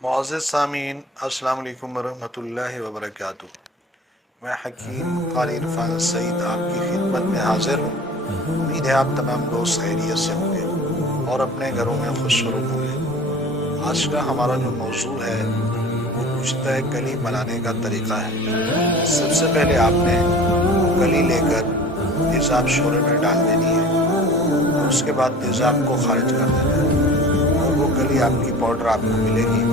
मुअज़्ज़िज़ सामीन, अस्सलाम वालेकुम वरहमतुल्लाहि वबरकातुहू। मैं हकीम क़ारी इरफ़ान सईद आपकी खिदमत में हाज़िर हूँ। उम्मीद है आप तमाम दोस्त खैरियत से होंगे और अपने घरों में खुशनुमा होंगे। आज का हमारा जो मौज़ू है वो कुश्ता कली बनाने का तरीक़ा है। सबसे पहले आपने कली लेकर तेज़ाब शोरे में डाल देनी है और उसके बाद तेज़ाब को ख़ारिज कर देना है और वो कली आपकी पाउडर आपको मिलेगी।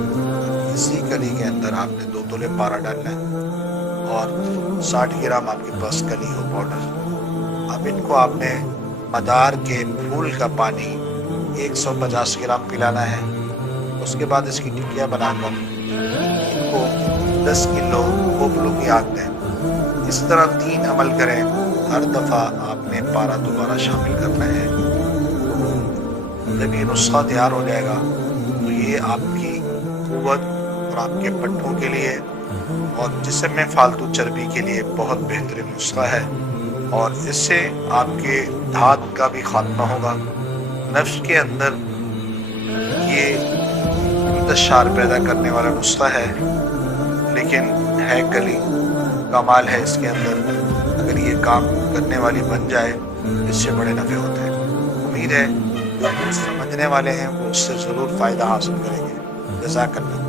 इसी कली के अंदर आपने 2 तोले पारा डालना है और 60 ग्राम आपके पास कली हो पाउडर। अब इनको आपने मदार के फूल का पानी 150 ग्राम पिलाना है। उसके बाद इसकी टिक्कियाँ बनाकर इनको 10 किलो कोपलों की आग दें। इस तरह 3 अमल करें। हर दफ़ा आपने पारा दोबारा शामिल करना है। जब ये नुस्खा तैयार हो जाएगा तो ये आपकी कुव्वत और आपके पट्टों के लिए और जिस्म में फालतू चर्बी के लिए बहुत बेहतरीन नुस्खा है और इससे आपके धात का भी खात्मा होगा। नफ्स के अंदर ये इंतशार पैदा करने वाला नुस्खा है, लेकिन है कली, कमाल है इसके अंदर। अगर ये काम करने वाली बन जाए इससे बड़े नफ़े होते हैं। उम्मीद है जो समझने वाले हैं वो उससे ज़रूर फ़ायदा हासिल करेंगे। जज़ाकल्लाह।